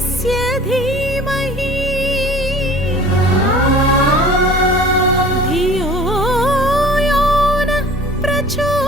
स्य धीमहि। धि ओया प्रचार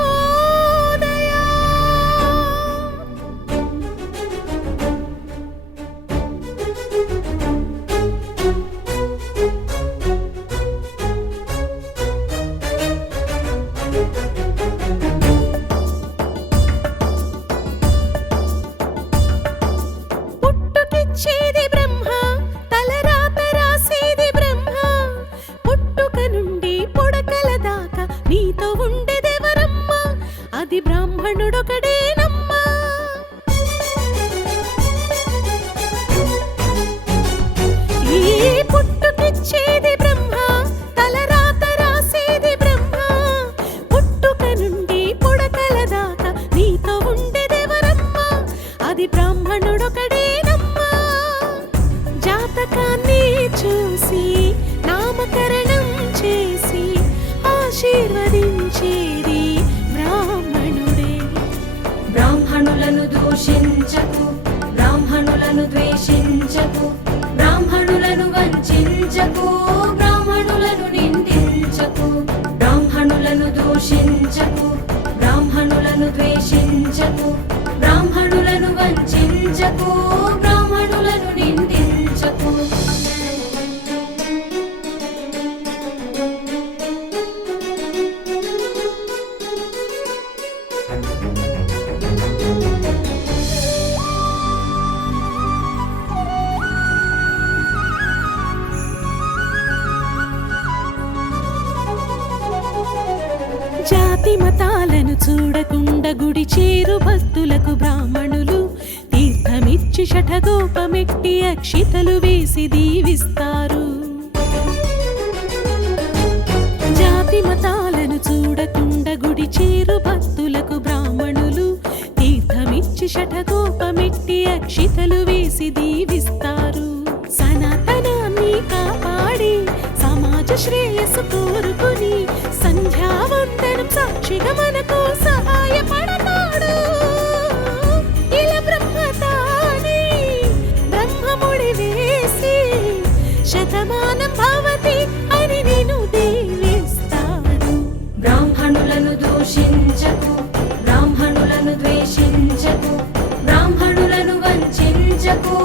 నామకరణం చేసి ఆశీర్వదించేది బ్రాహ్మణుడే. బ్రాహ్మణులను దూషించకు బ్రాహ్మణులను ద్వేషించకు బ్రాహ్మణులను వంచకు బ్రాహ్మణులను నిందించకు బ్రాహ్మణులను దూషించకు బ్రాహ్మణులను ద్వేషించకు బ్రాహ్మణులను వంచకు. మతాలను చూడకుండా గుడి చేరు భక్తులకు బ్రాహ్మణులు తీర్థమిచ్చి షఠగోపమెట్టి అక్షితలు వేసి దీవిస్తారు. జాతి మతాలను చూడకుండా గుడి చేరు భక్తులకు బ్రాహ్మణులు తీర్థమిచ్చి షఠగోపమెట్టి అక్షితలు వేసి దీవిస్తారు. సనాతనాన్ని కాపాడి సమాజ శ్రేయస్సు కోరుకుని సాక్షిగా మనకు సహాయపడతాడు. ఇలా బ్రహ్మతాని బ్రహ్మముడి వేసి శతమానం భవతి అని నేను దీవిస్తాడు బ్రాహ్మణులను దూషించకు బ్రాహ్మణులను ద్వేషించకు బ్రాహ్మణులను వంచకు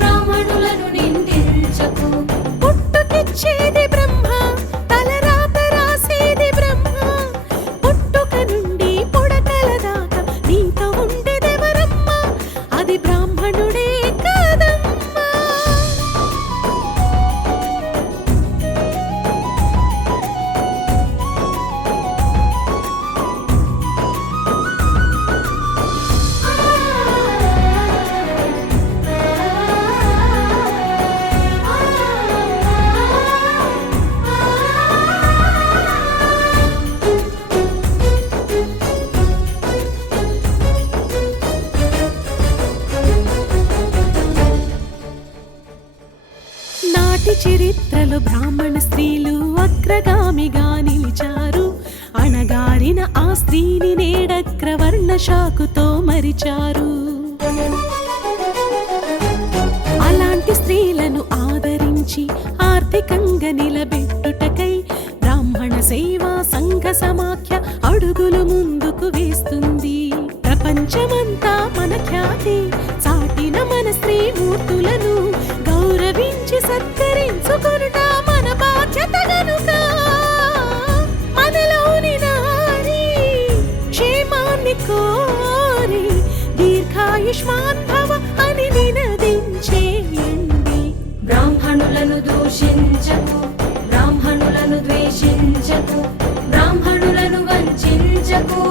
బ్రాహ్మణులను నిందించకు. పుట్టుకిచ్చేది నాటి చరిత్రలో బ్రాహ్మణ స్త్రీలు అగ్రగామిగా నిలిచారు. అణగారిన ఆ స్త్రీని నేడగ్రవర్ణ శాకుతో మరిచారు. అలాంటి స్త్రీలను ఆదరించి ఆర్థికంగా నిలబెట్టుటకై బ్రాహ్మణ సేవా సంఘ సమాఖ్య అడుగులు ముందుకు వేస్తుంది. ప్రపంచమంతా మన ఖ్యాతి సత్కరించుకొనుట మన బాధ్యత గనుక మనలోని నారీ క్షేమాన్ని కోరి దీర్ఘాయుష్మాన్ భవ అని నినదించేయండి బ్రాహ్మణులను దూషించకు బ్రాహ్మణులను ద్వేషించకు బ్రాహ్మణులను వంచకు.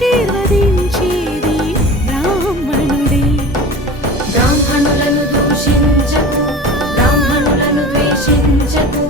ఆశీర్వదించేది బ్రాహ్మణుడే. బ్రాహ్మణులను దూషించకు బ్రాహ్మణులను ద్వేషించకు